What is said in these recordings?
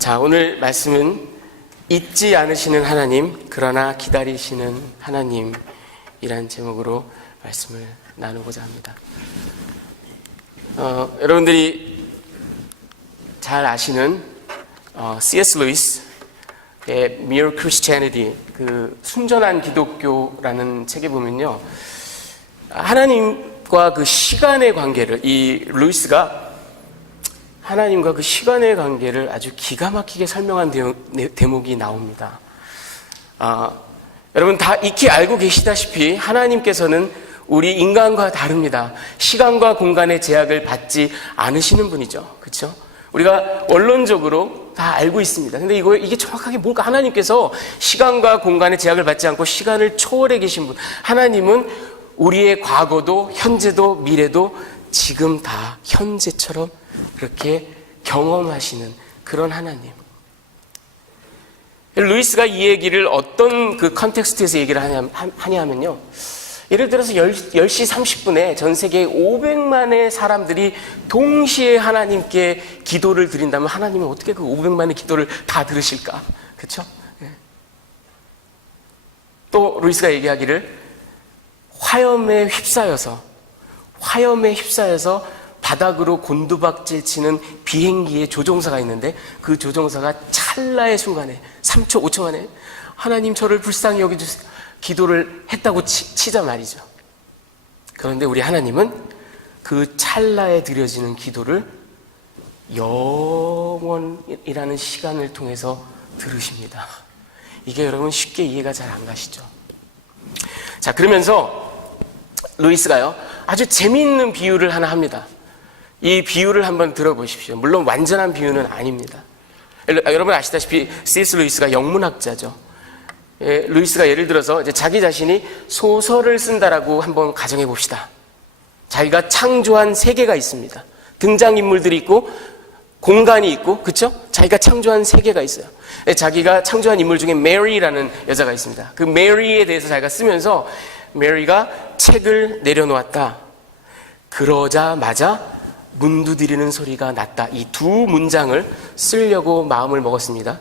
자, 오늘 말씀은 잊지 않으시는 하나님, 그러나 기다리시는 하나님이란 제목으로 말씀을 나누고자 합니다. 여러분들이 잘 아시는 C.S. 루이스의 Mere Christianity, 그 순전한 기독교라는 책에 보면요, 하나님과 그 시간의 관계를, 이 루이스가 하나님과 그 시간의 관계를 아주 기가 막히게 설명한 대목이 나옵니다. 여러분 다 익히 알고 계시다시피 하나님께서는 우리 인간과 다릅니다. 시간과 공간의 제약을 받지 않으시는 분이죠. 그렇죠? 우리가 원론적으로 다 알고 있습니다. 근데 이게 정확하게 뭔가, 하나님께서 시간과 공간의 제약을 받지 않고 시간을 초월해 계신 분. 하나님은 우리의 과거도 현재도 미래도 지금 다 현재처럼 그렇게 경험하시는 그런 하나님. 루이스가 이 얘기를 어떤 그 컨텍스트에서 얘기를 하냐면요, 예를 들어서 10시 30분에 전 세계 500만의 사람들이 동시에 하나님께 기도를 드린다면 하나님은 어떻게 그 500만의 기도를 다 들으실까? 그렇죠? 또 루이스가 얘기하기를 화염에 휩싸여서 바닥으로 곤두박질 치는 비행기의 조종사가 있는데, 그 조종사가 찰나의 순간에 3초 5초 만에 하나님 저를 불쌍히 여겨주세요 기도를 했다고 치자 말이죠. 그런데 우리 하나님은 그 찰나에 드려지는 기도를 영원이라는 시간을 통해서 들으십니다. 이게 여러분 쉽게 이해가 잘 안 가시죠? 자, 그러면서 루이스가요 아주 재미있는 비유를 하나 합니다. 이 비유를 한번 들어보십시오. 물론 완전한 비유는 아닙니다. 여러분 아시다시피 C.S. 루이스가 영문학자죠. 루이스가 예를 들어서 이제 자기 자신이 소설을 쓴다라고 한번 가정해 봅시다. 자기가 창조한 세계가 있습니다. 등장인물들이 있고 공간이 있고, 그렇죠? 자기가 창조한 세계가 있어요. 자기가 창조한 인물 중에 메리라는 여자가 있습니다. 그 메리에 대해서 자기가 쓰면서 메리가 책을 내려놓았다. 그러자마자 문두드리는 소리가 났다. 이 두 문장을 쓰려고 마음을 먹었습니다.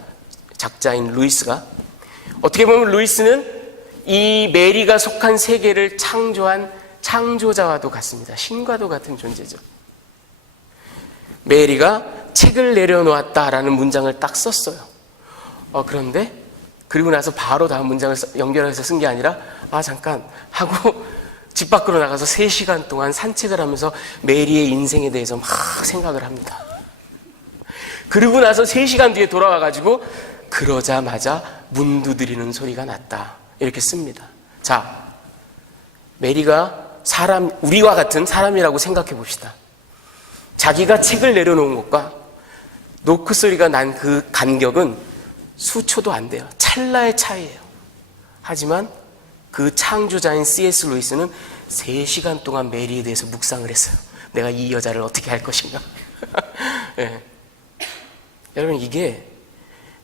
작자인 루이스가. 어떻게 보면 루이스는 이 메리가 속한 세계를 창조한 창조자와도 같습니다. 신과도 같은 존재죠. 메리가 책을 내려놓았다라는 문장을 딱 썼어요. 그런데 그리고 나서 바로 다음 문장을 연결해서 쓴 게 아니라 잠깐 하고 집 밖으로 나가서 3시간 동안 산책을 하면서 메리의 인생에 대해서 막 생각을 합니다. 그리고 나서 3시간 뒤에 돌아와가지고 그러자마자 문 두드리는 소리가 났다. 이렇게 씁니다. 자, 메리가 우리와 같은 사람이라고 생각해 봅시다. 자기가 책을 내려놓은 것과 노크 소리가 난 그 간격은 수초도 안 돼요. 찰나의 차이예요. 하지만 그 창조자인 C.S. 루이스는 3시간 동안 메리에 대해서 묵상을 했어요. 내가 이 여자를 어떻게 할 것인가. 네. 여러분, 이게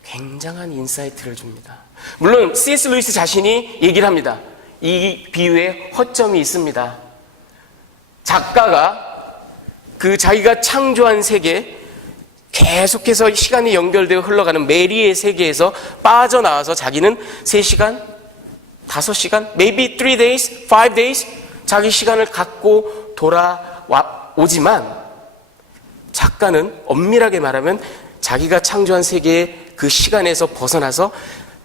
굉장한 인사이트를 줍니다. 물론 C.S. 루이스 자신이 얘기를 합니다. 이 비유에 허점이 있습니다. 작가가 그 자기가 창조한 세계, 계속해서 시간이 연결되어 흘러가는 메리의 세계에서 빠져나와서 자기는 3시간, 5시간, maybe 3 days, 5 days 자기 시간을 갖고 돌아오지만, 작가는 엄밀하게 말하면 자기가 창조한 세계의 그 시간에서 벗어나서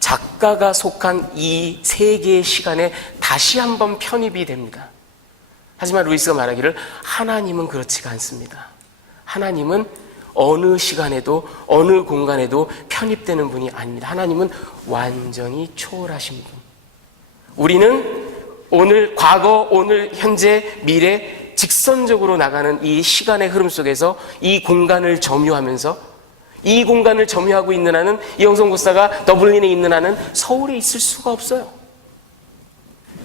작가가 속한 이 세계의 시간에 다시 한번 편입이 됩니다. 하지만 루이스가 말하기를 하나님은 그렇지가 않습니다. 하나님은 어느 시간에도 어느 공간에도 편입되는 분이 아닙니다. 하나님은 완전히 초월하신 분. 우리는 오늘, 과거, 오늘, 현재, 미래 직선적으로 나가는 이 시간의 흐름 속에서 이 공간을 점유하면서, 이 공간을 점유하고 있는 한은, 이영성 목사가 더블린에 있는 한은 서울에 있을 수가 없어요.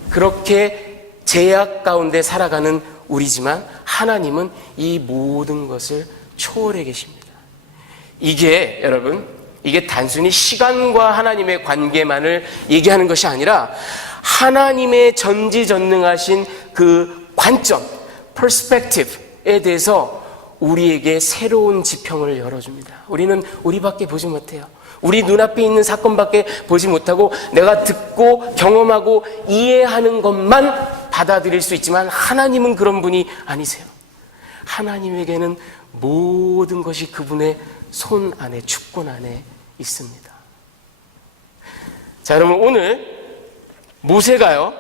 그렇게 제약 가운데 살아가는 우리지만 하나님은 이 모든 것을 초월해 계십니다. 이게 여러분, 이게 단순히 시간과 하나님의 관계만을 얘기하는 것이 아니라 하나님의 전지전능하신 그 관점, perspective에 대해서 우리에게 새로운 지평을 열어줍니다. 우리는 우리밖에 보지 못해요. 우리 눈앞에 있는 사건밖에 보지 못하고 내가 듣고 경험하고 이해하는 것만 받아들일 수 있지만 하나님은 그런 분이 아니세요. 하나님에게는 모든 것이 그분의 손 안에, 주권 안에 있습니다. 자, 여러분, 오늘 모세가요,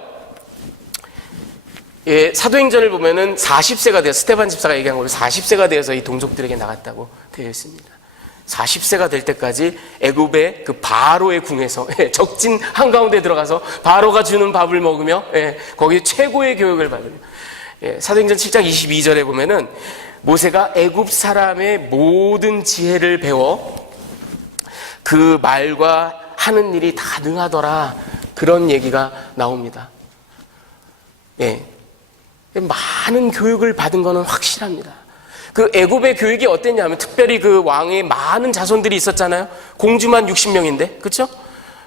사도행전을 보면은 40세가 돼서, 스데반 집사가 얘기한 걸로 40세가 되어서 이 동족들에게 나갔다고 되어 있습니다. 40세가 될 때까지 애굽의 그 바로의 궁에서 적진 한가운데 들어가서 바로가 주는 밥을 먹으며 거기 최고의 교육을 받으며, 사도행전 7장 22절에 보면은 모세가 애굽 사람의 모든 지혜를 배워 그 말과 하는 일이 다 능하더라, 그런 얘기가 나옵니다. 많은 교육을 받은 것은 확실합니다. 그 애굽의 교육이 어땠냐면, 특별히 그 왕의 많은 자손들이 있었잖아요. 공주만 60명인데, 그렇죠?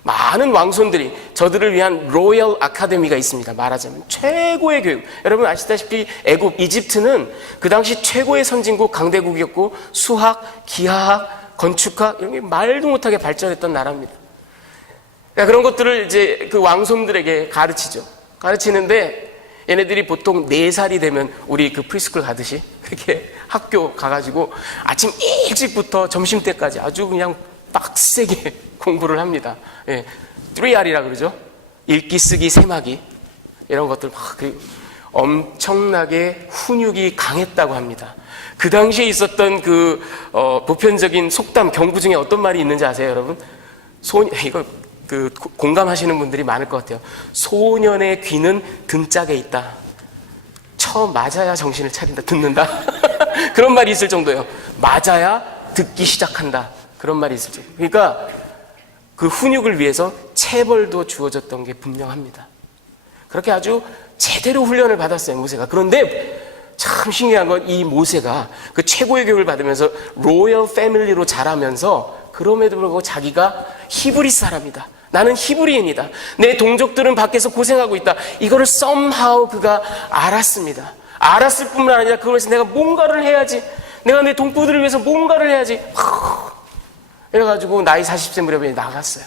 많은 왕손들이, 저들을 위한 로열 아카데미가 있습니다. 말하자면 최고의 교육. 여러분 아시다시피 애굽, 이집트는 그 당시 최고의 선진국, 강대국이었고 수학, 기하학, 건축학 이런 게 말도 못하게 발전했던 나라입니다. 그런 것들을 이제 그 왕손들에게 가르치죠. 가르치는데 얘네들이 보통 4살이 되면 우리 그 프리스쿨 가듯이 그렇게 학교 가가지고 아침 일찍부터 점심때까지 아주 그냥 빡세게 공부를 합니다. 3R이라 그러죠. 읽기, 쓰기, 세마기 이런 것들 막 엄청나게 훈육이 강했다고 합니다. 그 당시에 있었던 그 보편적인 속담, 경구 중에 어떤 말이 있는지 아세요, 여러분? 이거 공감하시는 분들이 많을 것 같아요. 소년의 귀는 등짝에 있다. 맞아야 정신을 차린다, 듣는다. 그런 말이 있을 정도예요. 맞아야 듣기 시작한다. 그런 말이 있을 정도. 그러니까 그 훈육을 위해서 체벌도 주어졌던 게 분명합니다. 그렇게 아주 제대로 훈련을 받았어요, 모세가. 그런데 참 신기한 건 이 모세가 그 최고의 교육을 받으면서 로열 패밀리로 자라면서 그럼에도 불구하고 자기가 히브리 사람이다. 나는 히브리인이다. 내 동족들은 밖에서 고생하고 있다. 이거를 somehow 그가 알았습니다. 알았을 뿐만 아니라 그걸 위해서 내가 뭔가를 해야지. 내가 내 동포들을 위해서 뭔가를 해야지. 이래가지고 나이 40세 무렵에 나갔어요.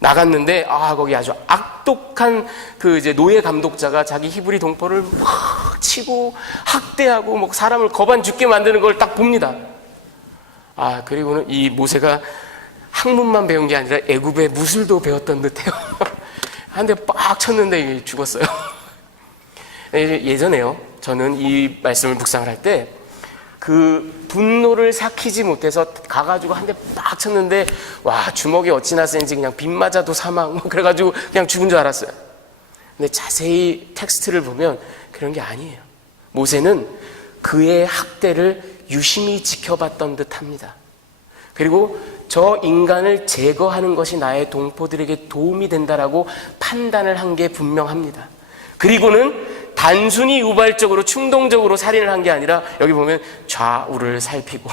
나갔는데 거기 아주 악독한 그 이제 노예 감독자가 자기 히브리 동포를 막 치고 학대하고 뭐 사람을 거반 죽게 만드는 걸 딱 봅니다. 그리고는 이 모세가 학문만 배운 게 아니라 애굽의 무술도 배웠던 듯해요. 한 대 빡 쳤는데 죽었어요. 예전에요, 저는 이 말씀을 묵상을 할 때 그 분노를 삭히지 못해서 가가지고 한 대 빡 쳤는데 주먹이 어찌나 센지 그냥 빗 맞아도 사망, 그래가지고 그냥 죽은 줄 알았어요. 근데 자세히 텍스트를 보면 그런 게 아니에요. 모세는 그의 학대를 유심히 지켜봤던 듯합니다. 그리고 저 인간을 제거하는 것이 나의 동포들에게 도움이 된다라고 판단을 한 게 분명합니다. 그리고는 단순히 우발적으로 충동적으로 살인을 한 게 아니라 여기 보면 좌우를 살피고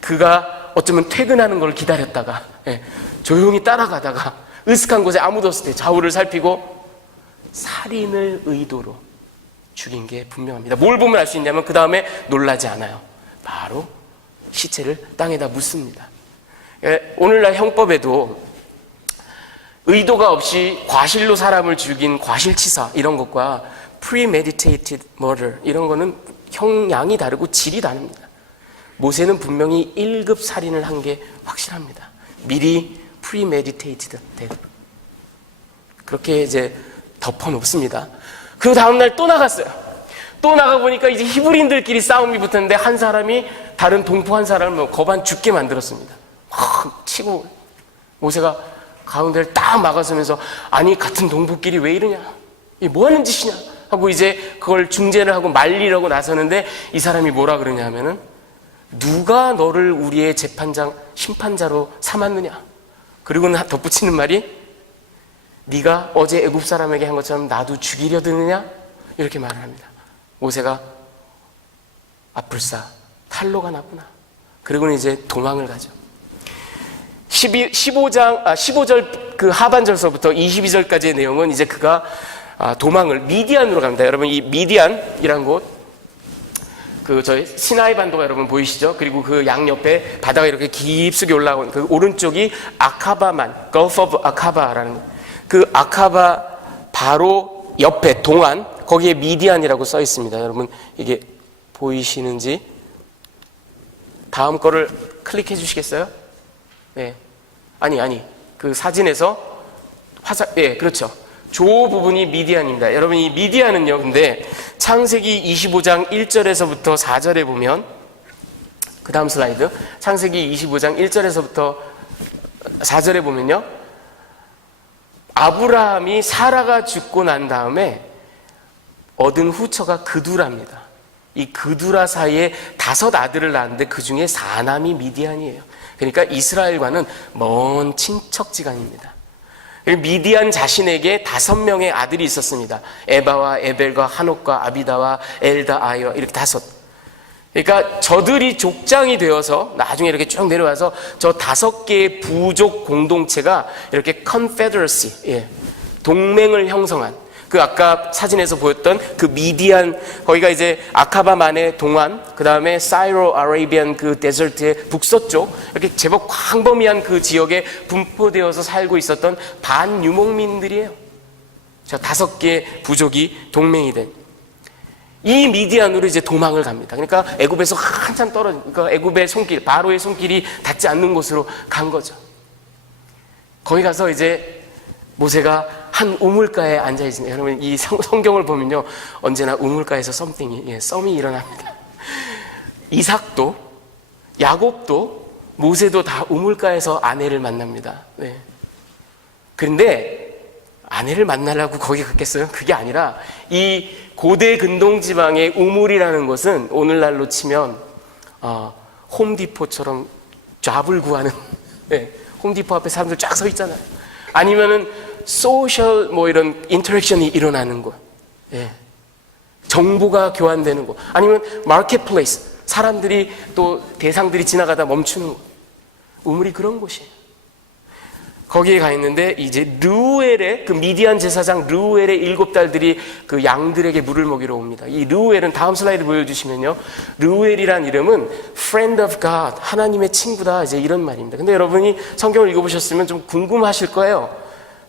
그가 어쩌면 퇴근하는 걸 기다렸다가 조용히 따라가다가 으슥한 곳에 아무도 없을 때 좌우를 살피고 살인을 의도로 죽인 게 분명합니다. 뭘 보면 알 수 있냐면 그 다음에 놀라지 않아요. 바로 시체를 땅에다 묻습니다. 오늘날 형법에도 의도가 없이 과실로 사람을 죽인 과실치사 이런 것과 premeditated murder 이런 거는 형량이 다르고 질이 다릅니다. 모세는 분명히 1급 살인을 한 게 확실합니다. 미리 premeditated death. 그렇게 이제 덮어놓습니다. 그 다음날 또 나갔어요. 또 나가보니까 이제 히브리인들끼리 싸움이 붙었는데 한 사람이 다른 동포 한 사람을 거반 죽게 만들었습니다. 막 치고 모세가 가운데를 딱 막아서면서 아니 같은 동포끼리 왜 이러냐, 이 뭐 하는 짓이냐 하고 이제 그걸 중재를 하고 말리려고 나서는데 이 사람이 뭐라 그러냐 하면은 누가 너를 우리의 재판장 심판자로 삼았느냐, 그리고 덧붙이는 말이 네가 어제 애굽 사람에게 한 것처럼 나도 죽이려 드느냐, 이렇게 말을 합니다. 모세가 아플싸 탈로가 났구나. 그리고는 이제 도망을 가죠. 15절 그 하반절서부터 22절까지의 내용은 이제 그가 도망을 미디안으로 갑니다. 여러분 이 미디안이란 곳 저희 시나이 반도가 여러분 보이시죠? 그리고 그 양옆에 바다가 이렇게 깊숙이 올라온 그 오른쪽이 아카바만, Gulf of 아카바라는 그 아카바 바로 옆에 동안 거기에 미디안이라고 써 있습니다. 여러분 이게 보이시는지 다음 거를 클릭해 주시겠어요? 네. 아니. 그 사진에서 예, 그렇죠. 조 부분이 미디안입니다. 여러분 이 미디안은요, 근데 창세기 25장 1절에서부터 4절에 보면 그 다음 슬라이드 창세기 25장 1절에서부터 4절에 보면요, 아브라함이 사라가 죽고 난 다음에 얻은 후처가 그두라입니다. 이 그두라 사이에 5 아들을 낳았는데 그 중에 4남이 미디안이에요. 그러니까 이스라엘과는 먼 친척지간입니다. 미디안 자신에게 5명의 아들이 있었습니다. 에바와 에벨과 한옥과 아비다와 엘다 아이와 이렇게 5. 그러니까 저들이 족장이 되어서 나중에 이렇게 쭉 내려와서 저 5개의 부족 공동체가 이렇게 confederacy, 동맹을 형성한 그 아까 사진에서 보였던 그 미디안, 거기가 이제 아카바만의 동안, 그 다음에 사이로 아라비안 그 데저트의 북서쪽 이렇게 제법 광범위한 그 지역에 분포되어서 살고 있었던 반유목민들이에요. 저 5개의 부족이 동맹이 된 이 미디안으로 이제 도망을 갑니다. 그러니까 애굽에서 한참 떨어진, 그러니까 애굽의 손길, 바로의 손길이 닿지 않는 곳으로 간 거죠. 거기 가서 이제 모세가 한 우물가에 앉아 있습니다. 여러분 이 성경을 보면요, 언제나 우물가에서 썸이 일어납니다. 이삭도 야곱도 모세도 다 우물가에서 아내를 만납니다. 네. 그런데 아내를 만나려고 거기 갔겠어요? 그게 아니라 이 고대 근동 지방의 우물이라는 것은 오늘날로 치면 홈디포처럼 잡을 구하는, 홈디포 앞에 사람들 쫙 서 있잖아요. 아니면은 소셜 이런 인터랙션이 일어나는 곳, 정보가 교환되는 곳, 아니면 마켓플레이스, 사람들이 또 대상들이 지나가다 멈추는 곳, 우물이 그런 곳이에요. 거기에 가 있는데 이제 르우엘의 그 미디안 제사장 르우엘의 7딸들이 그 양들에게 물을 먹이러 옵니다. 이 르우엘은 다음 슬라이드 보여주시면요, 르우엘이란 이름은 friend of God, 하나님의 친구다, 이제 이런 말입니다. 근데 여러분이 성경을 읽어보셨으면 좀 궁금하실 거예요.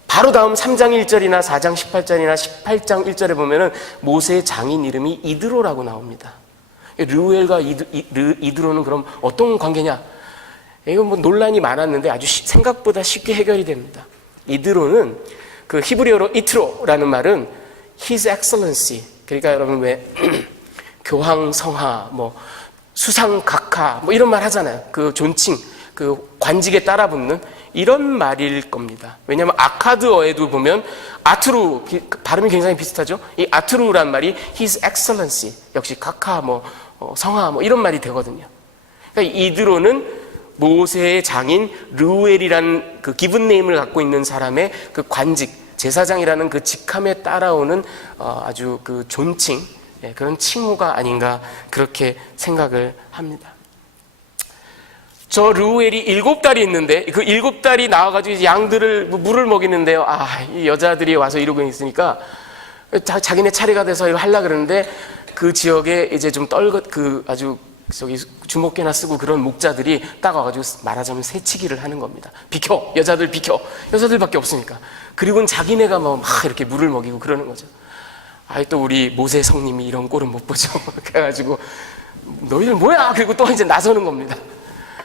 바로 다음 3장 1절이나 4장 18절이나 18장 1절에 보면은 모세의 장인 이름이 이드로라고 나옵니다. 르우엘과 이드로는 그럼 어떤 관계냐? 이건 논란이 많았는데 아주 생각보다 쉽게 해결이 됩니다. 이드로는 그 히브리어로 이트로라는 말은 His Excellency, 그러니까 여러분 왜 교황성하, 수상각하 이런 말 하잖아요. 그 존칭, 그 관직에 따라 붙는 이런 말일 겁니다. 왜냐하면 아카드어에도 보면 아트루, 발음이 굉장히 비슷하죠. 이 아트루란 말이 His Excellency, 역시 각하, 성하 이런 말이 되거든요. 그러니까 이드로는 모세의 장인 르우엘이라는 그 기분 네임을 갖고 있는 사람의 그 관직, 제사장이라는 그 직함에 따라오는 아주 그 존칭, 그런 칭호가 아닌가 그렇게 생각을 합니다. 저 르우엘이 7딸이 있는데 그 7딸이 나와가지고 이제 양들을 물을 먹이는데요. 이 여자들이 와서 이러고 있으니까 자기네 차례가 돼서 이거 하려고 그러는데 그 지역에 이제 좀 아주 주먹개나 쓰고 그런 목자들이 딱 와가지고 말하자면 새치기를 하는 겁니다. 비켜! 여자들 비켜! 여자들밖에 없으니까. 그리고는 자기네가 막 이렇게 물을 먹이고 그러는 거죠. 또 우리 모세 성님이 이런 꼴은 못 보죠. 그래가지고 너희들 뭐야! 그리고 또 이제 나서는 겁니다.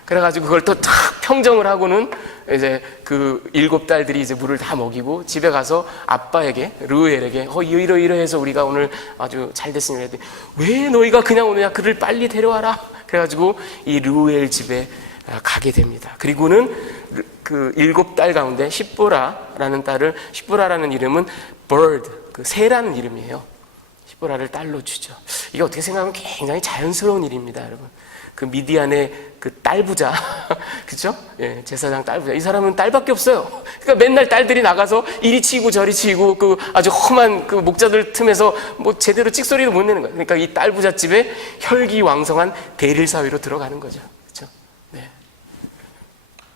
그래가지고 그걸 또 탁 평정을 하고는 이제 그 7딸들이 이제 물을 다 먹이고 집에 가서 아빠에게, 르우엘에게 이러이러해서 우리가 오늘 아주 잘 됐습니다. 했더니 왜 너희가 그냥 오느냐, 그를 빨리 데려와라. 그래가지고 이 르우엘 집에 가게 됩니다. 그리고는 그 7딸 가운데 십보라라는 딸을, 십보라라는 이름은 bird, 그 새라는 이름이에요. 십보라를 딸로 주죠. 이게 어떻게 생각하면 굉장히 자연스러운 일입니다, 여러분. 그 미디안의 그 딸부자, 그죠? 제사장 딸부자. 이 사람은 딸밖에 없어요. 그러니까 맨날 딸들이 나가서 이리 치고 저리 치고 그 아주 험한 그 목자들 틈에서 제대로 찍소리도 못 내는 거예요. 그러니까 이 딸부자 집에 혈기왕성한 대릴 사위로 들어가는 거죠. 그죠? 네.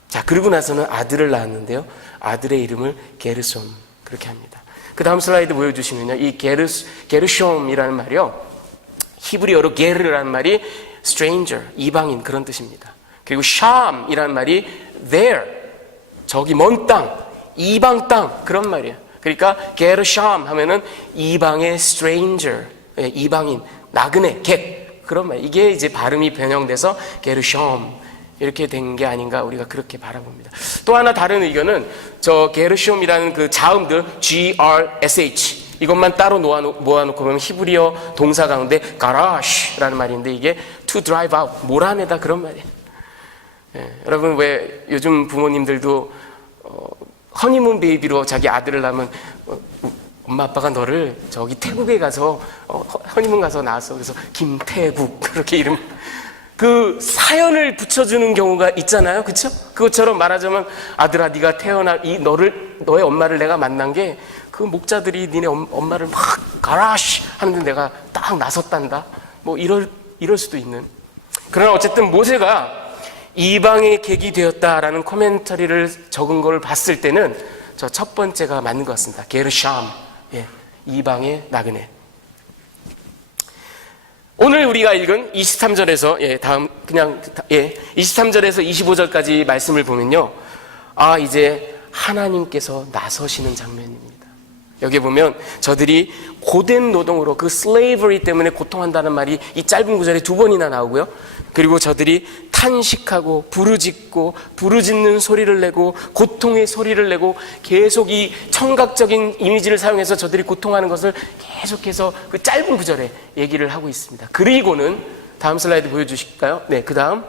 자, 그러고 나서는 아들을 낳았는데요. 아들의 이름을 게르솜, 그렇게 합니다. 그 다음 슬라이드 보여주시면요. 이 게르솜이라는 말이요, 히브리어로 게르라는 말이 stranger, 이방인 그런 뜻입니다. 그리고 샴이라는 말이 there, 저기 먼 땅, 이방 땅 그런 말이에요. 그러니까 게르 샴 하면은 이방의 stranger, 이방인, 나그네, 객 그런 말. 이게 이제 발음이 변형돼서 게르 샴 이렇게 된 게 아닌가 우리가 그렇게 바라봅니다. 또 하나 다른 의견은 저 게르숑이라는 그 자음들 GRSH 이것만 따로 모아놓고 보면 히브리어 동사 가운데 가라시라는 말인데 이게 to drive out, 몰아내다 그런 말이에요. 여러분 왜 요즘 부모님들도 허니문 베이비로 자기 아들을 낳으면 엄마 아빠가 너를 저기 태국에 가서 허니문 가서 낳았어. 그래서 김태국 그렇게 이름 그 사연을 붙여주는 경우가 있잖아요, 그렇죠? 그것처럼 말하자면 아들아, 네가 태어나 너의 엄마를 내가 만난 게 그 목자들이 니네 엄마를 막 가라시 하는데 내가 딱 나섰단다. 뭐 이럴 수도 있는. 그러나 어쨌든 모세가 이방의 객이 되었다라는 코멘터리를 적은 걸 봤을 때는 저 첫 번째가 맞는 것 같습니다. 게르샴, 이방의 나그네. 오늘 우리가 읽은 23절에서 23절에서 25절까지 말씀을 보면요, 이제 하나님께서 나서시는 장면입니다. 여기 보면 저들이 고된 노동으로 그 슬레이버리 때문에 고통한다는 말이 이 짧은 구절에 2번이나 나오고요. 그리고 저들이 탄식하고 부르짖는 소리를 내고 고통의 소리를 내고 계속 이 청각적인 이미지를 사용해서 저들이 고통하는 것을 계속해서 그 짧은 구절에 얘기를 하고 있습니다. 그리고는 다음 슬라이드 보여주실까요? 네, 그 다음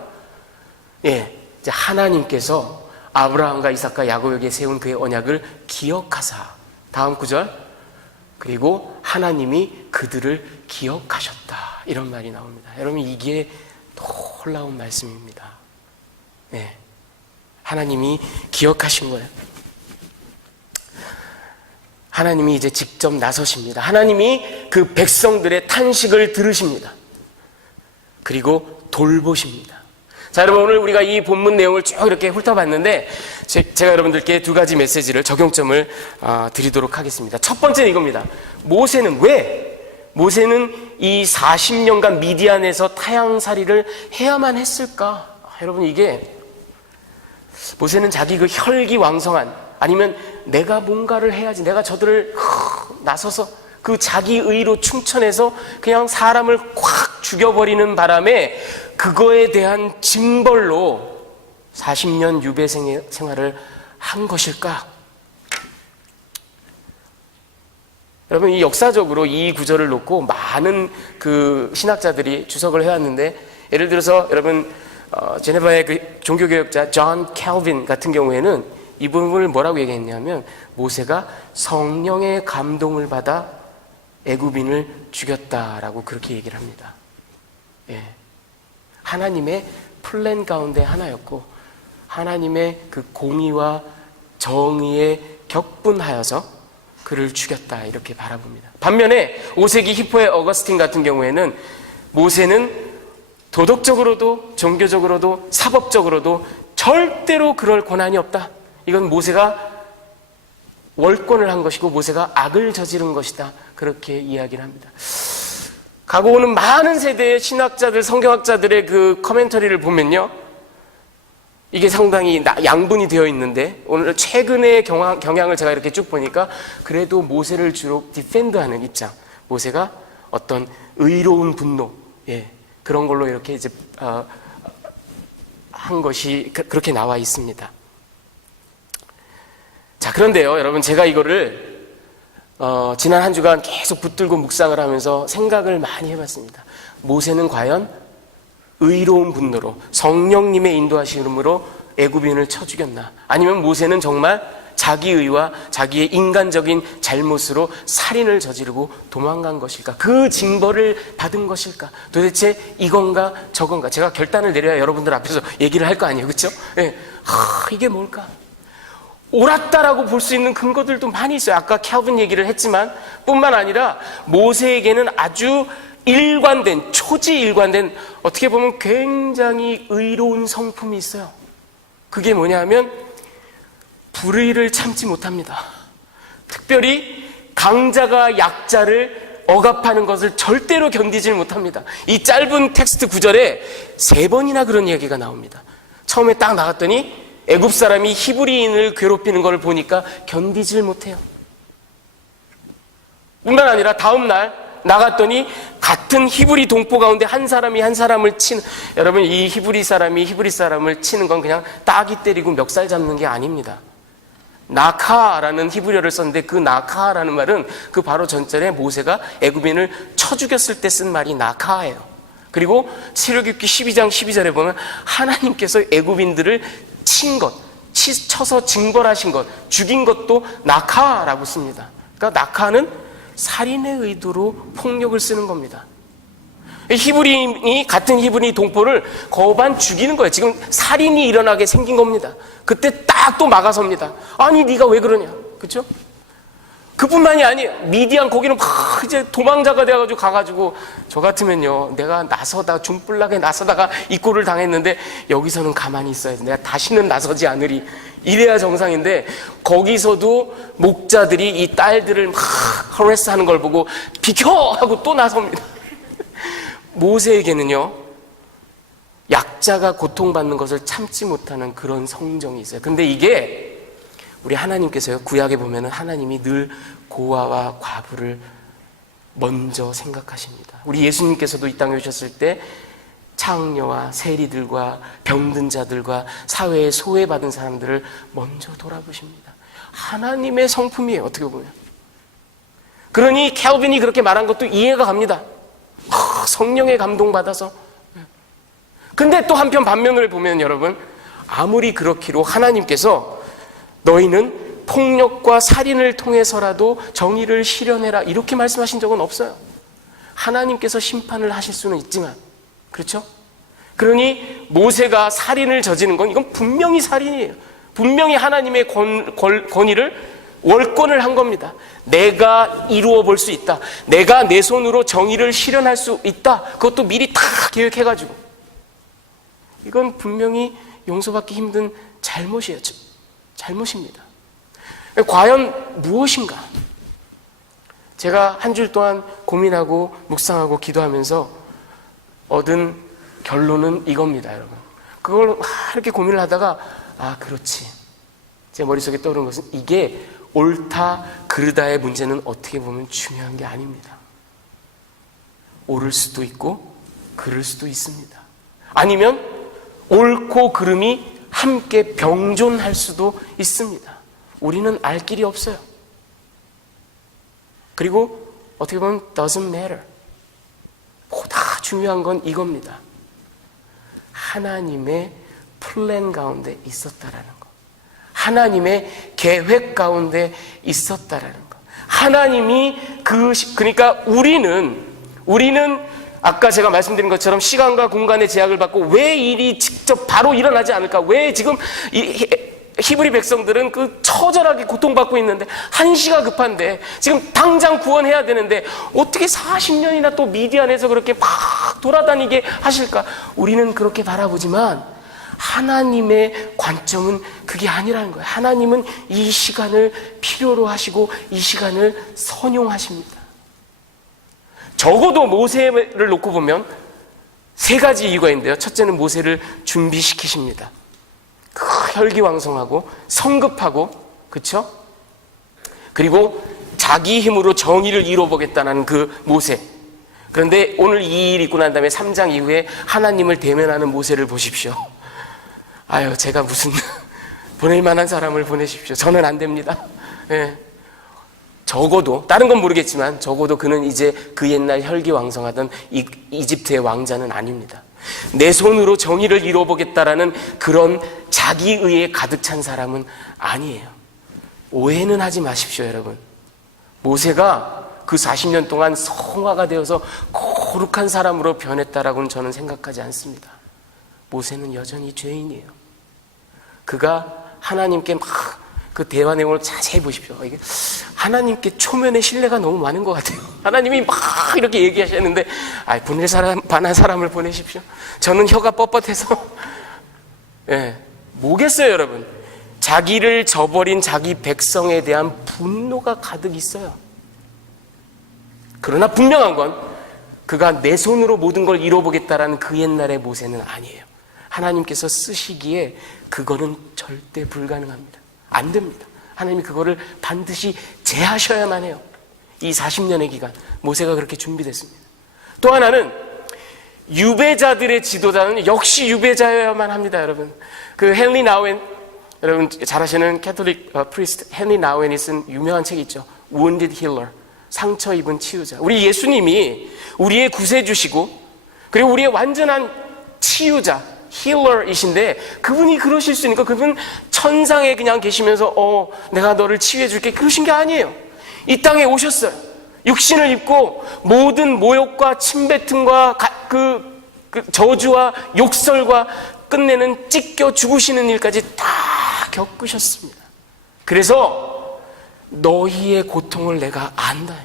이제 하나님께서 아브라함과 이삭과 야곱에게 세운 그의 언약을 기억하사, 다음 구절, 그리고 하나님이 그들을 기억하셨다 이런 말이 나옵니다. 여러분 이게 놀라운 말씀입니다. 하나님이 기억하신 거예요. 하나님이 이제 직접 나서십니다. 하나님이 그 백성들의 탄식을 들으십니다. 그리고 돌보십니다. 자, 여러분 오늘 우리가 이 본문 내용을 쭉 이렇게 훑어봤는데 제가 여러분들께 2가지 메시지를 적용점을 드리도록 하겠습니다. 첫 번째는 이겁니다. 모세는 이 40년간 미디안에서 타향살이를 해야만 했을까? 여러분 이게 모세는 자기 그 혈기왕성한, 아니면 내가 뭔가를 해야지, 내가 저들을 나서서 그 자기 의로 충천해서 그냥 사람을 콱 죽여버리는 바람에 그거에 대한 징벌로 40년 유배 생활을 한 것일까? 여러분 이 역사적으로 이 구절을 놓고 많은 그 신학자들이 주석을 해왔는데, 예를 들어서 여러분 제네바의 그 종교개혁자 존 캘빈 같은 경우에는 이 부분을 뭐라고 얘기했냐면, 모세가 성령의 감동을 받아 애굽인을 죽였다라고 그렇게 얘기를 합니다. 하나님의 플랜 가운데 하나였고, 하나님의 그 공의와 정의에 격분하여서 그를 죽였다 이렇게 바라봅니다. 반면에 5세기 히포의 어거스틴 같은 경우에는 모세는 도덕적으로도 종교적으로도 사법적으로도 절대로 그럴 권한이 없다. 이건 모세가 월권을 한 것이고 모세가 악을 저지른 것이다. 그렇게 이야기를 합니다. 가고 오는 많은 세대의 신학자들, 성경학자들의 그 커멘터리를 보면요, 이게 상당히 양분이 되어 있는데, 오늘 최근의 경향을 제가 이렇게 쭉 보니까 그래도 모세를 주로 디펜드하는 입장, 모세가 어떤 의로운 분노, 그런 걸로 이렇게 이제 한 것이 그렇게 나와 있습니다. 자, 그런데요, 여러분, 제가 이거를 지난 한 주간 계속 붙들고 묵상을 하면서 생각을 많이 해봤습니다. 모세는 과연 의로운 분노로 성령님의 인도하심으로 애굽인을 쳐 죽였나? 아니면 모세는 정말 자기의와 자기의 인간적인 잘못으로 살인을 저지르고 도망간 것일까? 그 징벌을 받은 것일까? 도대체 이건가 저건가? 제가 결단을 내려야 여러분들 앞에서 얘기를 할 거 아니에요, 그렇죠? 이게 뭘까? 옳았다라고 볼 수 있는 근거들도 많이 있어요. 아까 캘빈 얘기를 했지만 뿐만 아니라 모세에게는 아주 일관된, 초지일관된, 어떻게 보면 굉장히 의로운 성품이 있어요. 그게 뭐냐면 불의를 참지 못합니다. 특별히 강자가 약자를 억압하는 것을 절대로 견디질 못합니다. 이 짧은 텍스트 구절에 3번이나 그런 이야기가 나옵니다. 처음에 딱 나갔더니 애굽 사람이 히브리인을 괴롭히는 걸 보니까 견디질 못해요. 뿐만 아니라 다음 날 나갔더니 같은 히브리 동포 가운데 한 사람이 한 사람을 치는, 여러분 이 히브리 사람이 히브리 사람을 치는 건 그냥 따기 때리고 멱살 잡는 게 아닙니다. 나카라는 히브리어를 썼는데 그 나카라는 말은 그 바로 전절에 모세가 애굽인을 쳐 죽였을 때 쓴 말이 나카예요. 그리고 출애굽기 12장 12절에 보면 하나님께서 애굽인들을 친 것, 쳐서 징벌하신 것, 죽인 것도 나카라고 씁니다. 그러니까 나카는 살인의 의도로 폭력을 쓰는 겁니다. 히브리인이 같은 히브리 동포를 거반 죽이는 거예요. 지금 살인이 일어나게 생긴 겁니다. 그때 딱 또 막아섭니다. 아니 네가 왜 그러냐, 그렇죠? 그뿐만이 아니에요. 미디안 거기는 막 이제 도망자가 돼가지고 가가지고 저 같으면요, 내가 나서다 중불나게 나서다가 이 꼴을 당했는데 여기서는 가만히 있어야 돼. 내가 다시는 나서지 않으리. 이래야 정상인데 거기서도 목자들이 이 딸들을 막 허레스하는 걸 보고 비켜 하고 또 나섭니다. 모세에게는요, 약자가 고통받는 것을 참지 못하는 그런 성정이 있어요. 근데 이게 우리 하나님께서요, 구약에 보면은 하나님이 늘 고아와 과부를 먼저 생각하십니다. 우리 예수님께서도 이 땅에 오셨을 때 창녀와 세리들과 병든 자들과 사회에 소외받은 사람들을 먼저 돌아보십니다. 하나님의 성품이에요, 어떻게 보면. 그러니 캘빈이 그렇게 말한 것도 이해가 갑니다. 성령의 감동받아서. 근데 또 한편 반면을 보면 여러분, 아무리 그렇기로 하나님께서 너희는 폭력과 살인을 통해서라도 정의를 실현해라 이렇게 말씀하신 적은 없어요. 하나님께서 심판을 하실 수는 있지만, 그렇죠? 그러니 모세가 살인을 저지른 건 이건 분명히 살인이에요. 분명히 하나님의 권위를 월권을 한 겁니다. 내가 이루어 볼 수 있다. 내가 내 손으로 정의를 실현할 수 있다. 그것도 미리 다 계획해가지고. 이건 분명히 용서받기 힘든 잘못이에요. 잘못입니다. 과연 무엇인가? 제가 한 주 동안 고민하고 묵상하고 기도하면서 얻은 결론은 이겁니다, 여러분. 그걸 이렇게 고민을 하다가 그렇지. 제 머릿속에 떠오른 것은 이게 옳다 그르다의 문제는 어떻게 보면 중요한 게 아닙니다. 옳을 수도 있고 그를 수도 있습니다. 아니면 옳고 그름이 함께 병존할 수도 있습니다. 우리는 알 길이 없어요. 그리고 어떻게 보면 doesn't matter. 보다 중요한 건 이겁니다. 하나님의 플랜 가운데 있었다라는 것. 하나님의 계획 가운데 있었다라는 것. 하나님이 그러니까 우리는 아까 제가 말씀드린 것처럼 시간과 공간의 제약을 받고 왜 일이 직접 바로 일어나지 않을까? 왜 지금 히브리 백성들은 그 처절하게 고통받고 있는데 한시가 급한데 지금 당장 구원해야 되는데 어떻게 40년이나 또 미디안에서 그렇게 막 돌아다니게 하실까? 우리는 그렇게 바라보지만 하나님의 관점은 그게 아니라는 거예요. 하나님은 이 시간을 필요로 하시고 이 시간을 선용하십니다. 적어도 모세를 놓고 보면 3가지 이유가 있는데요. 첫째는 모세를 준비시키십니다. 혈기왕성하고 성급하고, 그렇죠? 그리고 자기 힘으로 정의를 이루어보겠다는 그 모세. 그런데 오늘 이 일 있고 난 다음에 3장 이후에 하나님을 대면하는 모세를 보십시오. 아유, 제가 무슨 보낼 만한 사람을 보내십시오. 저는 안 됩니다. 예. 적어도 다른 건 모르겠지만 적어도 그는 이제 그 옛날 혈기왕성하던 이집트의 왕자는 아닙니다. 내 손으로 정의를 이루어보겠다라는 그런 자기의에 가득 찬 사람은 아니에요. 오해는 하지 마십시오, 여러분. 모세가 그 40년 동안 성화가 되어서 거룩한 사람으로 변했다라고는 저는 생각하지 않습니다. 모세는 여전히 죄인이에요. 그가 하나님께 막 그 대화 내용을 자세히 보십시오. 이게 하나님께 초면에 신뢰가 너무 많은 것 같아요. 하나님이 막 이렇게 얘기하셨는데 보낼 만한 사람을 보내십시오. 저는 혀가 뻣뻣해서 뭐겠어요, 여러분. 자기를 저버린 자기 백성에 대한 분노가 가득 있어요. 그러나 분명한 건 그가 내 손으로 모든 걸 이뤄보겠다라는 그 옛날의 모세는 아니에요. 하나님께서 쓰시기에 그거는 절대 불가능합니다. 안 됩니다. 하나님이 그거를 반드시 제하셔야만 해요. 이 40년의 기간 모세가 그렇게 준비됐습니다. 또 하나는 유배자들의 지도자는 역시 유배자여야만 합니다. 여러분, 그 헨리 나우엔, 여러분 잘 아시는 캐톨릭 프리스트 헨리 나우엔이 쓴 유명한 책이 있죠. Wounded Healer, 상처 입은 치유자. 우리 예수님이 우리의 구세주시고 그리고 우리의 완전한 치유자, 힐러이신데 그분이 그러실 수 있으니까 그분 천상에 그냥 계시면서 내가 너를 치유해 줄게 그러신 게 아니에요. 이 땅에 오셨어요. 육신을 입고 모든 모욕과 침뱉음과 그 저주와 욕설과 끝내는 찢겨 죽으시는 일까지 다 겪으셨습니다. 그래서 너희의 고통을 내가 안다.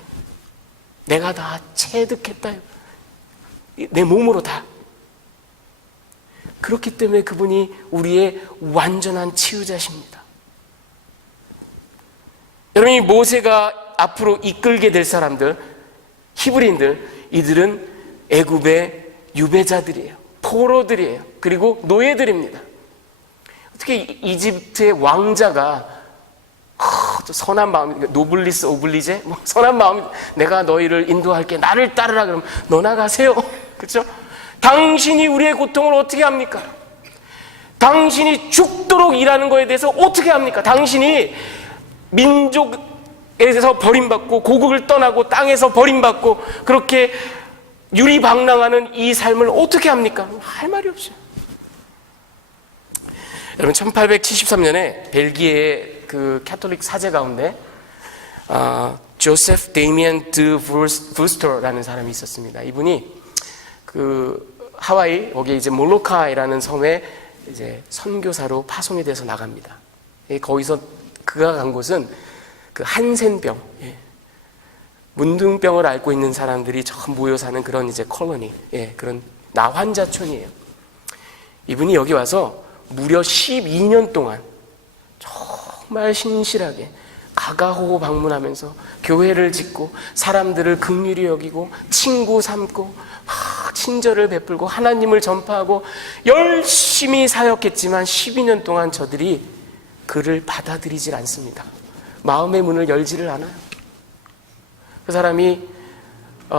내가 다 체득했다. 내 몸으로 다. 그렇기 때문에 그분이 우리의 완전한 치유자십니다. 여러분, 이 모세가 앞으로 이끌게 될 사람들, 히브리인들, 이들은 애굽의 유배자들이에요. 포로들이에요. 그리고 노예들입니다. 어떻게 이집트의 왕자가 선한 마음, 노블리스 오블리제, 선한 마음, 내가 너희를 인도할게, 나를 따르라 그러면 너 나가세요. 그렇죠? 당신이 우리의 고통을 어떻게 합니까? 당신이 죽도록 일하는 거에 대해서 어떻게 합니까? 당신이 민족에서 버림받고 고국을 떠나고 땅에서 버림받고 그렇게 유리방랑하는 이 삶을 어떻게 합니까? 할 말이 없어요. 여러분, 1873년에 벨기에의 그 캐톨릭 사제 가운데 조세프 데미안 드 부스터라는 사람이 있었습니다. 이분이 그 하와이 거기에 이제 몰로카이라는 섬에 이제 선교사로 파송이 돼서 나갑니다. 거기서 그가 간 곳은 그 한센병, 문둥병을 앓고 있는 사람들이 전부 모여 사는 그런 이제 콜로니, 그런 나환자촌이에요. 이분이 여기 와서 무려 12년 동안 정말 신실하게 가가호호 방문하면서 교회를 짓고 사람들을 긍휼히 여기고 친구 삼고 친절을 베풀고 하나님을 전파하고 열심히 사역했지만 12년 동안 저들이 그를 받아들이질 않습니다. 마음의 문을 열지를 않아요. 그 사람이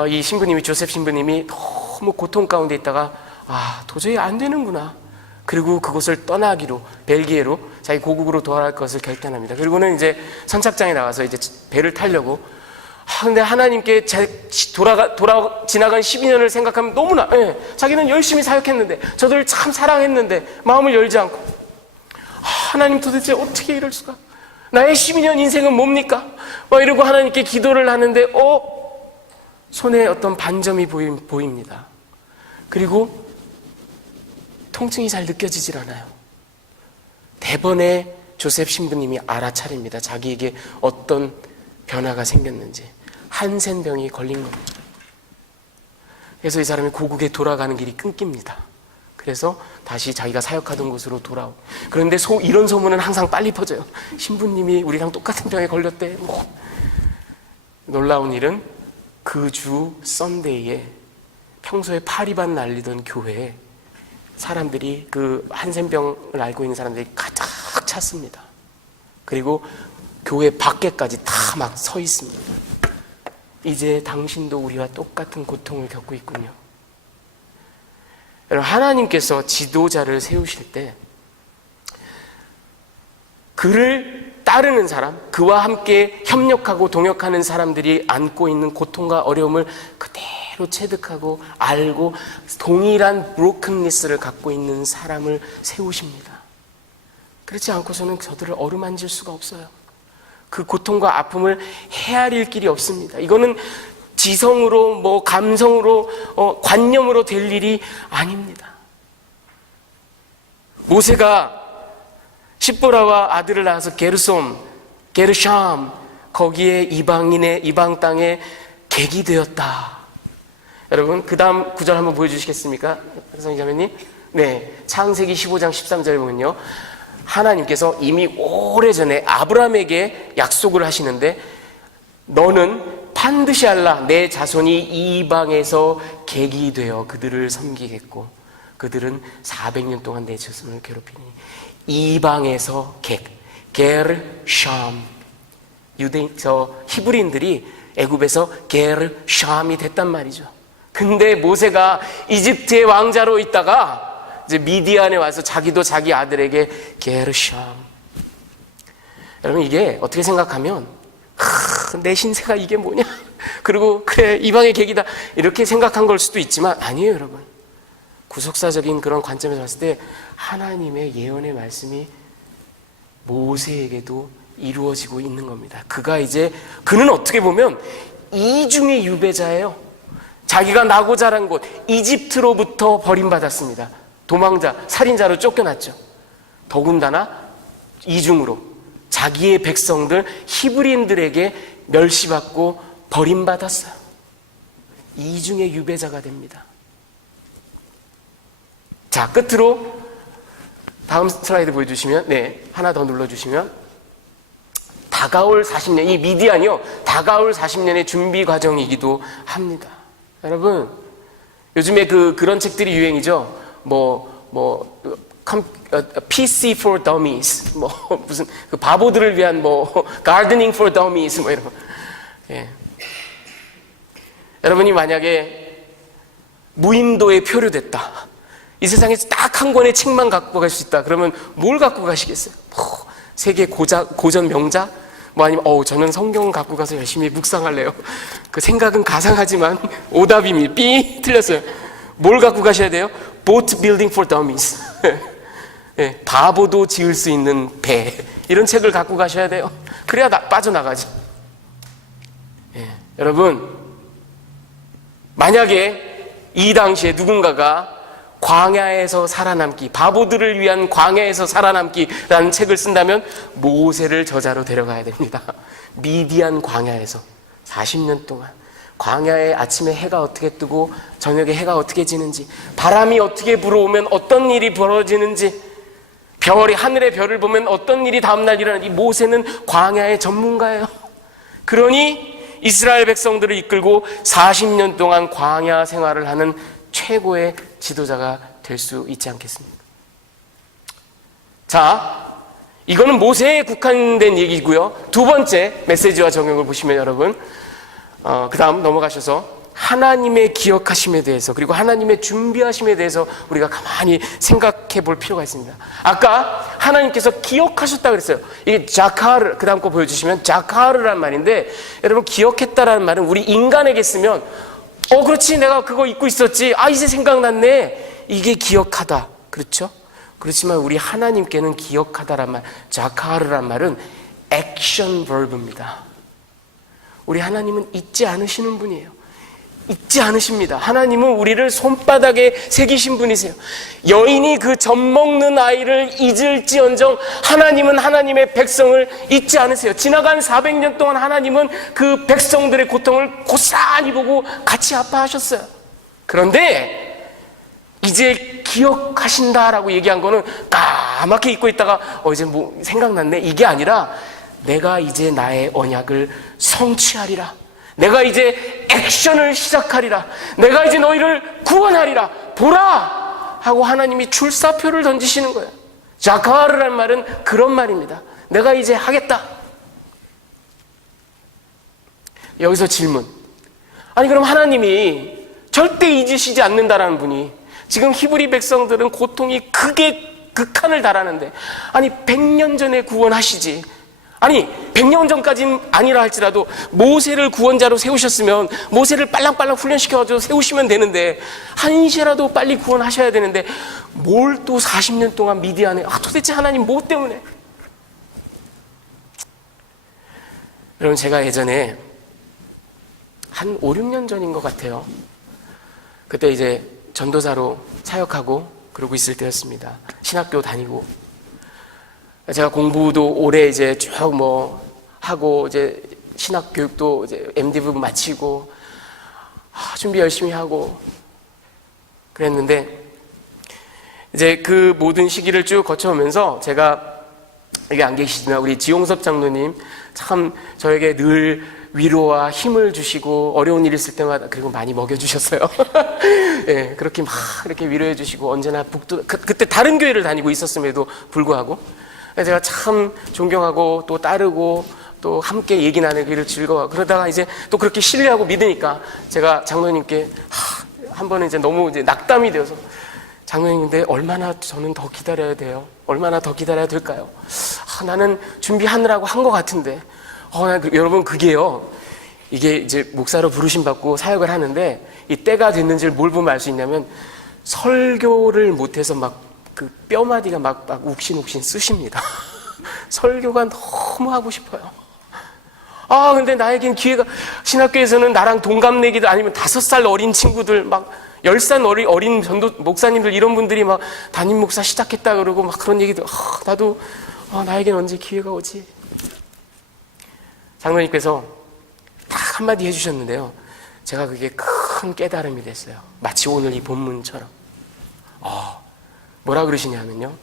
이 신부님이 조셉 신부님이 너무 고통 가운데 있다가 도저히 안 되는구나. 그리고 그곳을 떠나기로 벨기에로 자기 고국으로 돌아갈 것을 결단합니다. 그리고는 이제 선착장에 나가서 이제 배를 타려고 근데 하나님께 지나간 12년을 생각하면 너무나 자기는 열심히 사역했는데 저들을 참 사랑했는데 마음을 열지 않고 하나님 도대체 어떻게 이럴 수가? 나의 12년 인생은 뭡니까? 이러고 하나님께 기도를 하는데 손에 어떤 반점이 보입니다. 그리고 통증이 잘 느껴지질 않아요. 대번에 조셉 신부님이 알아차립니다. 자기에게 어떤 변화가 생겼는지. 한센병이 걸린 겁니다. 그래서 이 사람이 고국에 돌아가는 길이 끊깁니다. 그래서 다시 자기가 사역하던 곳으로 돌아오고. 그런데 이런 소문은 항상 빨리 퍼져요. 신부님이 우리랑 똑같은 병에 걸렸대. 놀라운 일은 그 주 썬데이에 평소에 파리반 날리던 교회에 사람들이 그 한센병을 앓고 있는 사람들이 가득 찼습니다. 그리고 교회 밖에까지 다 막 서 있습니다. 이제 당신도 우리와 똑같은 고통을 겪고 있군요. 여러분, 하나님께서 지도자를 세우실 때 그를 따르는 사람, 그와 함께 협력하고 동역하는 사람들이 안고 있는 고통과 어려움을 그대로 체득하고 알고 동일한 브로큰니스를 갖고 있는 사람을 세우십니다. 그렇지 않고서는 저들을 어루만질 수가 없어요. 그 고통과 아픔을 헤아릴 길이 없습니다. 이거는 지성으로 감성으로 관념으로 될 일이 아닙니다. 모세가 십보라와 아들을 낳아서 게르샴 거기에 이방 땅에 객이 되었다. 여러분, 그 다음 구절 한번 보여주시겠습니까? 성자매님. 네, 창세기 15장 13절에 보면요, 하나님께서 이미 오래전에 아브라함에게 약속을 하시는데 너는 반드시 알라. 내 자손이 이방에서 객이 되어 그들을 섬기겠고 그들은 400년 동안 내 자손을 괴롭히니. 이방에서 객, 게르샴. 히브리인들이 애굽에서 게르샴이 됐단 말이죠. 근데 모세가 이집트의 왕자로 있다가 이제 미디안에 와서 자기도 자기 아들에게 게르샴. 여러분, 이게 어떻게 생각하면 내 신세가 이게 뭐냐? 그리고 그래, 이방의 객이다, 이렇게 생각한 걸 수도 있지만 아니에요, 여러분. 구속사적인 그런 관점에서 봤을 때 하나님의 예언의 말씀이 모세에게도 이루어지고 있는 겁니다. 그는 어떻게 보면 이중의 유배자예요. 자기가 나고 자란 곳 이집트로부터 버림받았습니다. 도망자, 살인자로 쫓겨났죠. 더군다나 이중으로 자기의 백성들 히브리인들에게 멸시받고 버림받았어요. 이중의 유배자가 됩니다. 자, 끝으로 다음 슬라이드 보여주시면, 네, 하나 더 눌러주시면, 다가올 40년, 이 미디안이요, 다가올 40년의 준비 과정이기도 합니다. 여러분, 요즘에 그런 책들이 유행이죠. PC for Dummies, 무슨 바보들을 위한 Gardening for Dummies, 이런 거. 예. 여러분이 만약에 무인도에 표류됐다, 이 세상에서 딱 한 권의 책만 갖고 갈 수 있다, 그러면 뭘 갖고 가시겠어요? 세계 고전 명작? 아니면 저는 성경 갖고 가서 열심히 묵상할래요. 그 생각은 가상하지만 오답입니다. 삐 틀렸어요. 뭘 갖고 가셔야 돼요? Boat Building for Dummies. 예, 바보도 지을 수 있는 배, 이런 책을 갖고 가셔야 돼요. 그래야 빠져나가지. 예, 여러분, 만약에 이 당시에 누군가가 광야에서 살아남기, 바보들을 위한 광야에서 살아남기라는 책을 쓴다면 모세를 저자로 데려가야 됩니다. 미디안 광야에서 40년 동안 광야에 아침에 해가 어떻게 뜨고 저녁에 해가 어떻게 지는지, 바람이 어떻게 불어오면 어떤 일이 벌어지는지, 하늘의 별을 보면 어떤 일이 다음날 일어나는지, 모세는 광야의 전문가예요. 그러니 이스라엘 백성들을 이끌고 40년 동안 광야 생활을 하는 최고의 지도자가 될 수 있지 않겠습니까? 자, 이거는 모세에 국한된 얘기고요. 두 번째 메시지와 적용을 보시면 여러분, 그 다음 넘어가셔서 하나님의 기억하심에 대해서, 그리고 하나님의 준비하심에 대해서 우리가 가만히 생각해 볼 필요가 있습니다. 아까 하나님께서 기억하셨다고 그랬어요. 이게 자카르, 그 다음 거 보여주시면 자카르란 말인데, 여러분, 기억했다라는 말은 우리 인간에게 쓰면 그렇지, 내가 그거 잊고 있었지, 이제 생각났네, 이게 기억하다, 그렇죠? 그렇지만 우리 하나님께는 기억하다란 말, 자카르란 말은 액션 버브입니다. 우리 하나님은 잊지 않으시는 분이에요. 잊지 않으십니다. 하나님은 우리를 손바닥에 새기신 분이세요. 여인이 그 젖 먹는 아이를 잊을지언정 하나님은 하나님의 백성을 잊지 않으세요. 지나간 400년 동안 하나님은 그 백성들의 고통을 고스란히 보고 같이 아파하셨어요. 그런데 이제 기억하신다라고 얘기한 거는 까맣게 잊고 있다가 이제 생각났네, 이게 아니라 내가 이제 나의 언약을 성취하리라, 내가 이제 액션을 시작하리라, 내가 이제 너희를 구원하리라, 보라 하고 하나님이 출사표를 던지시는 거예요. 자카르란 말은 그런 말입니다. 내가 이제 하겠다. 여기서 질문, 그럼 하나님이 절대 잊으시지 않는다라는 분이, 지금 히브리 백성들은 고통이 극한을 달하는데 100년 전에 구원하시지, 100년 전까지는 아니라 할지라도 모세를 구원자로 세우셨으면 모세를 빨랑빨랑 훈련시켜가지고 세우시면 되는데, 한시라도 빨리 구원하셔야 되는데 뭘 또 40년 동안 미디안에, 도대체 하나님 뭐 때문에? 여러분, 제가 예전에 한 5, 6년 전인 것 같아요. 그때 이제 전도사로 사역하고 그러고 있을 때였습니다. 신학교 다니고, 제가 공부도 오래 이제 쭉 하고, 이제 신학 교육도 이제 MD 부분 마치고, 준비 열심히 하고 그랬는데, 이제 그 모든 시기를 쭉 거쳐오면서 제가, 여기 안 계시지만 우리 지용섭 장로님 참 저에게 늘 위로와 힘을 주시고 어려운 일 있을 때마다 그리고 많이 먹여주셨어요. 예, 그렇게 막 이렇게 위로해 주시고 언제나 그때 다른 교회를 다니고 있었음에도 불구하고 제가 참 존경하고 또 따르고 또 함께 얘기 나누기를 즐거워하고 그러다가 이제 또 그렇게 신뢰하고 믿으니까 제가 장로님께 한 번은 이제 너무 이제 낙담이 되어서 장로님인데 얼마나 저는 더 기다려야 돼요? 얼마나 더 기다려야 될까요? 나는 준비하느라고 한 것 같은데 여러분 그게요 이게 이제 목사로 부르심 받고 사역을 하는데 이 때가 됐는지를 뭘 보면 알 수 있냐면 설교를 못해서 막 그 뼈마디가 막 욱신욱신 쑤십니다. 설교가 너무 하고 싶어요. 근데 나에겐 기회가 신학교에서는 나랑 동갑내기도 아니면 5살 어린 친구들 막 10살 어린 전도 목사님들 이런 분들이 막 담임 목사 시작했다 그러고 막 그런 얘기도 나도 나에겐 언제 기회가 오지? 장로님께서 딱 한마디 해주셨는데요. 제가 그게 큰 깨달음이 됐어요. 마치 오늘 이 본문처럼. 뭐라 그러시냐면요.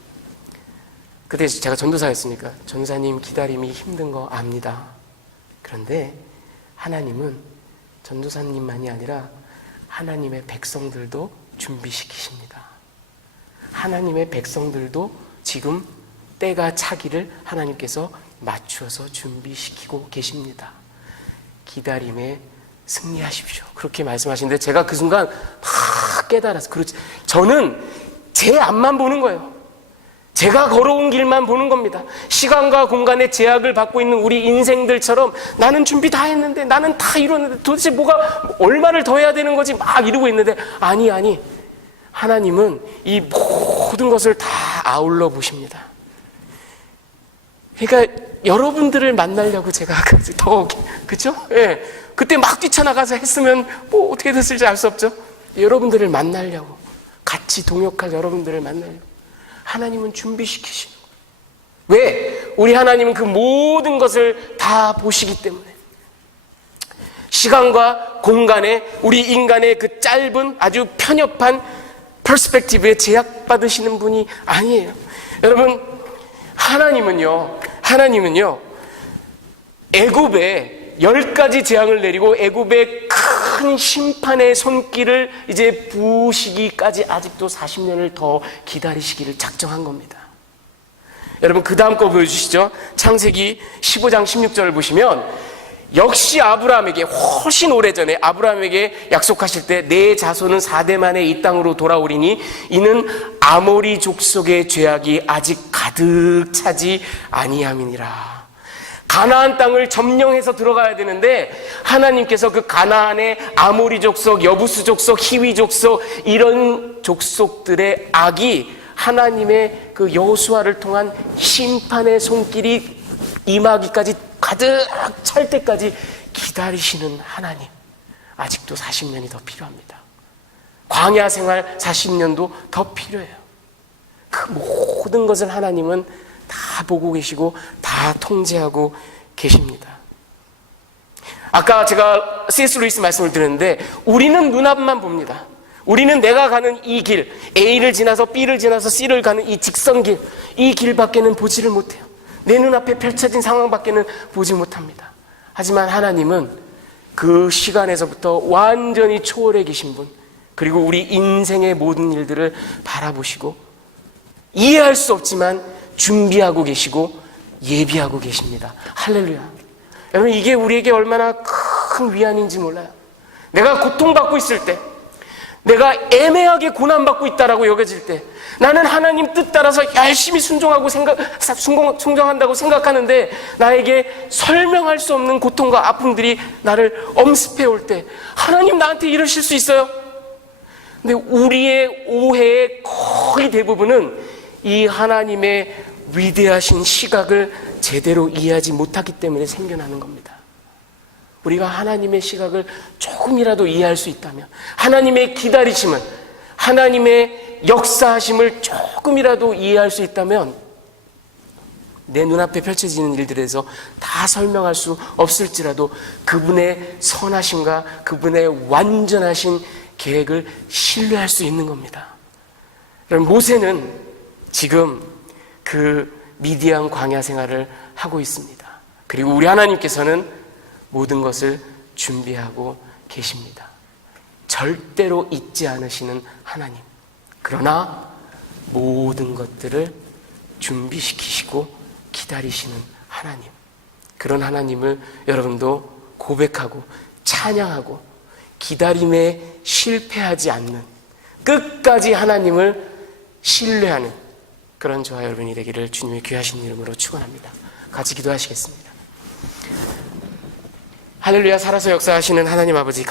그때 제가 전도사였으니까 전도사님 기다림이 힘든 거 압니다. 그런데 하나님은 전도사님만이 아니라 하나님의 백성들도 준비시키십니다. 하나님의 백성들도 지금 때가 차기를 하나님께서 맞추어서 준비시키고 계십니다. 기다림에 승리하십시오. 그렇게 말씀하시는데 제가 그 순간 막 깨달아서 그렇지. 저는 제 앞만 보는 거예요. 제가 걸어온 길만 보는 겁니다. 시간과 공간의 제약을 받고 있는 우리 인생들처럼 나는 준비 다 했는데 나는 다 이뤘는데 도대체 얼마를 더 해야 되는 거지 막 이러고 있는데 아니 하나님은 이 모든 것을 다 아울러 보십니다. 그러니까 여러분들을 만나려고 제가 더 그죠? 예. 그때 막 뛰쳐나가서 했으면 뭐 어떻게 됐을지 알 수 없죠. 여러분들을 만나려고 같이 동역할 여러분들을 만나려고 하나님은 준비시키시는 거예요. 왜? 우리 하나님은 그 모든 것을 다 보시기 때문에 시간과 공간에 우리 인간의 그 짧은 아주 편협한 퍼스펙티브에 제약받으시는 분이 아니에요. 여러분 하나님은요 애굽에 10가지 재앙을 내리고 애굽의 큰 심판의 손길을 이제 부으시기까지 아직도 40년을 더 기다리시기를 작정한 겁니다. 여러분 그 다음 거 보여주시죠. 창세기 15장 16절을 보시면 역시 아브라함에게 훨씬 오래전에 아브라함에게 약속하실 때 내 자손은 4대 만에 이 땅으로 돌아오리니 이는 아모리 족속의 죄악이 아직 가득 차지 아니함이니라. 가나안 땅을 점령해서 들어가야 되는데 하나님께서 그 가나안의 아모리 족속, 여부스 족속, 히위 족속 이런 족속들의 악이 하나님의 그 여호수아를 통한 심판의 손길이 임하기까지 가득 찰 때까지 기다리시는 하나님. 아직도 40년이 더 필요합니다. 광야 생활 40년도 더 필요해요. 그 모든 것을 하나님은 다 보고 계시고 다 통제하고 계십니다. 아까 제가 C.S. 루이스 말씀을 드렸는데 우리는 눈앞만 봅니다. 우리는 내가 가는 이 길, A를 지나서 B를 지나서 C를 가는 이 직선길, 이 길밖에는 보지를 못해요. 내 눈앞에 펼쳐진 상황밖에는 보지 못합니다. 하지만 하나님은 그 시간에서부터 완전히 초월해 계신 분, 그리고 우리 인생의 모든 일들을 바라보시고 이해할 수 없지만 준비하고 계시고 예비하고 계십니다. 할렐루야. 여러분 이게 우리에게 얼마나 큰 위안인지 몰라요. 내가 고통받고 있을 때, 내가 애매하게 고난받고 있다라고 여겨질 때 나는 하나님 뜻 따라서 열심히 순종한다고 생각하는데 나에게 설명할 수 없는 고통과 아픔들이 나를 엄습해 올 때 하나님 나한테 이러실 수 있어요? 근데 우리의 오해의 거의 대부분은 이 하나님의 위대하신 시각을 제대로 이해하지 못하기 때문에 생겨나는 겁니다. 우리가 하나님의 시각을 조금이라도 이해할 수 있다면, 하나님의 기다리심을, 하나님의 역사하심을 조금이라도 이해할 수 있다면 내 눈앞에 펼쳐지는 일들에서 다 설명할 수 없을지라도 그분의 선하심과 그분의 완전하신 계획을 신뢰할 수 있는 겁니다. 여러분 모세는 지금 그 미디안 광야 생활을 하고 있습니다. 그리고 우리 하나님께서는 모든 것을 준비하고 계십니다. 절대로 잊지 않으시는 하나님. 그러나 모든 것들을 준비시키시고 기다리시는 하나님. 그런 하나님을 여러분도 고백하고 찬양하고 기다림에 실패하지 않는, 끝까지 하나님을 신뢰하는 그런 저와 여러분이 되기를 주님의 귀하신 이름으로 축원합니다. 같이 기도하시겠습니다. 할렐루야. 살아서 역사하시는 하나님 아버지,